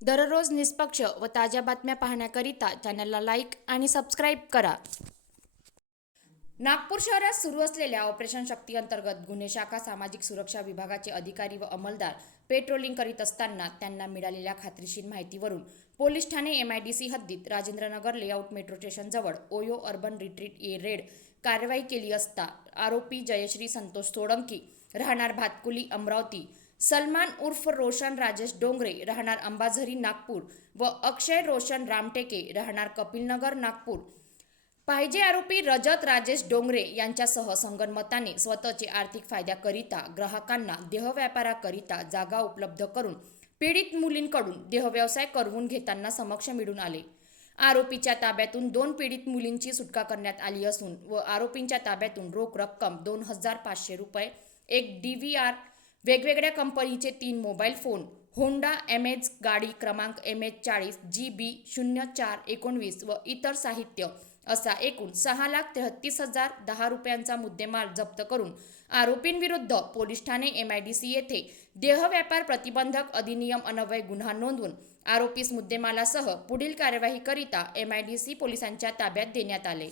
दररोज निष्पक्ष व ताज्या बातम्या पाहण्याकरिता चॅनलला लाईक आणि सबस्क्राईब करा. नागपूर शहरात सुरू असलेल्या ऑपरेशन शक्ती अंतर्गत गुन्हे शाखा सामाजिक सुरक्षा विभागाचे अधिकारी व अंमलदार पेट्रोलिंग करीत असताना त्यांना मिळालेल्या खात्रीशीर माहितीवरून पोलीस ठाणे एम आय डी सी हद्दीत राजेंद्रनगर लेआउट मेट्रो स्टेशनजवळ ओयो अर्बन रिट्रीट ए रेड कारवाई केली असता आरोपी जयश्री संतोष सोळंकी राहणार भातकुली अमरावती सलमान उर्फ रोशन राजेश डोंगरे राहणार अंबाझरी नागपूर व अक्षय रोशन रामटेके राहणार कपिलनगर नागपूर. पाहिजे आरोपी रजत राजेश डोंगरे यांच्यासह संगनमताने स्वतःचे आर्थिक फायद्याकरिता ग्राहकांना देहव्यापाराकरिता जागा उपलब्ध करून पीडित मुलींकडून देहव्यवसाय करवून घेताना समक्ष मिळून आले. आरोपीच्या ताब्यातून दोन पीडित मुलींची सुटका करण्यात आली असून व आरोपींच्या ताब्यातून रोख रक्कम दोन हजार पाचशे रुपये एक डी व्ही आर वेगवेगळ्या कंपनीचे तीन mobile phone Honda M H गाडी क्रमांक एम एच चाळीस जी बी शून्य चार एकोणवीस व इतर साहित्य असा एकूण सहा लाख तेहतीस हजार दहा रुपयांचा मुद्देमाल जप्त करून आरोपींविरुद्ध पोलीस ठाणे एम आय डी सी येथे देहव्यापार प्रतिबंधक अधिनियम अनवय गुन्हा नोंदवून आरोपीस मुद्देमालासह पुढील कारवाईकरिता एम आय डी सी पोलिसांच्या ताब्यात देण्यात आले.